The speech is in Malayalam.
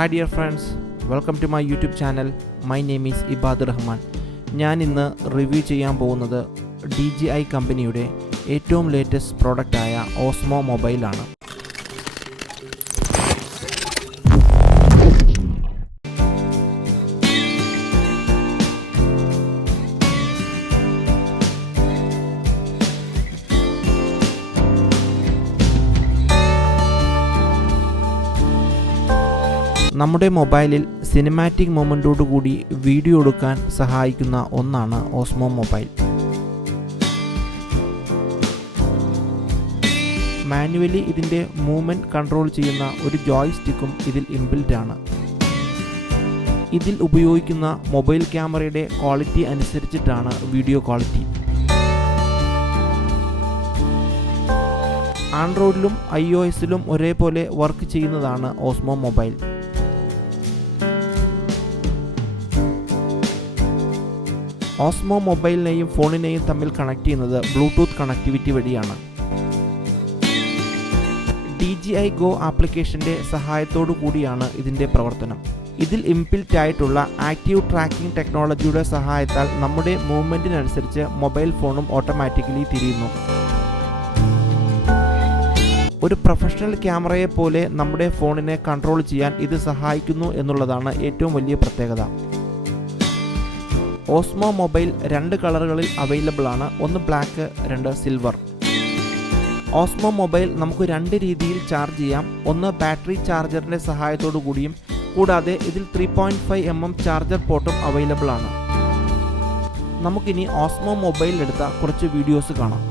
Hi dear friends, welcome to my YouTube channel. My name is Ibadur Rahman. ഞാൻ ഇന്ന് റിവ്യൂ ചെയ്യാൻ പോകുന്നത് DJI കമ്പനിയുടെ ഏറ്റവും ലേറ്റസ്റ്റ് പ്രോഡക്റ്റായ ഓസ്മോ മൊബൈലാണ്. നമ്മുടെ മൊബൈലിൽ സിനിമാറ്റിക് മൊമെൻറ്റോടുകൂടി വീഡിയോ എടുക്കാൻ സഹായിക്കുന്ന ഒന്നാണ് ഓസ്മോ മൊബൈൽ. മാനുവലി ഇതിൻ്റെ മൂവ്മെൻറ്റ് കൺട്രോൾ ചെയ്യുന്ന ഒരു ജോയ്സ്റ്റിക്കും ഇതിൽ ഇൻബിൽറ്റ് ആണ്. ഇതിൽ ഉപയോഗിക്കുന്ന മൊബൈൽ ക്യാമറയുടെ ക്വാളിറ്റി അനുസരിച്ചിട്ടാണ് വീഡിയോ ക്വാളിറ്റി. ആൻഡ്രോയിഡിലും iOSലും ഒരേപോലെ വർക്ക് ചെയ്യുന്നതാണ് ഓസ്മോ മൊബൈൽ. ഓസ്മോ മൊബൈലിനെയും ഫോണിനെയും തമ്മിൽ കണക്ട് ചെയ്യുന്നത് ബ്ലൂടൂത്ത് കണക്ടിവിറ്റി വഴിയാണ്. DJI Go ആപ്ലിക്കേഷൻ്റെ സഹായത്തോടു കൂടിയാണ് ഇതിൻ്റെ പ്രവർത്തനം. ഇതിൽ ഇംപിൽറ്റ് ആയിട്ടുള്ള ആക്റ്റീവ് ട്രാക്കിംഗ് ടെക്നോളജിയുടെ സഹായത്താൽ നമ്മുടെ മൂവ്മെൻറ്റിനനുസരിച്ച് മൊബൈൽ ഫോണും ഓട്ടോമാറ്റിക്കലി തിരിയുന്നു. ഒരു പ്രൊഫഷണൽ ക്യാമറയെ പോലെ നമ്മുടെ ഫോണിനെ കൺട്രോൾ ചെയ്യാൻ ഇത് സഹായിക്കുന്നു എന്നുള്ളതാണ് ഏറ്റവും വലിയ പ്രത്യേകത. ഓസ്മോ മൊബൈൽ 2 കളറുകളിൽ അവൈലബിൾ ആണ്. ഒന്ന് ബ്ലാക്ക്, 2 സിൽവർ. ഓസ്മോ മൊബൈൽ നമുക്ക് 2 രീതിയിൽ ചാർജ് ചെയ്യാം. ഒന്ന് ബാറ്ററി ചാർജറിൻ്റെ സഹായത്തോടു കൂടിയും, കൂടാതെ ഇതിൽ 3.5mm ചാർജർ പോർട്ടും അവൈലബിൾ ആണ്. നമുക്കിനി ഓസ്മോ മൊബൈലിലെടുത്ത കുറച്ച് വീഡിയോസ് കാണാം.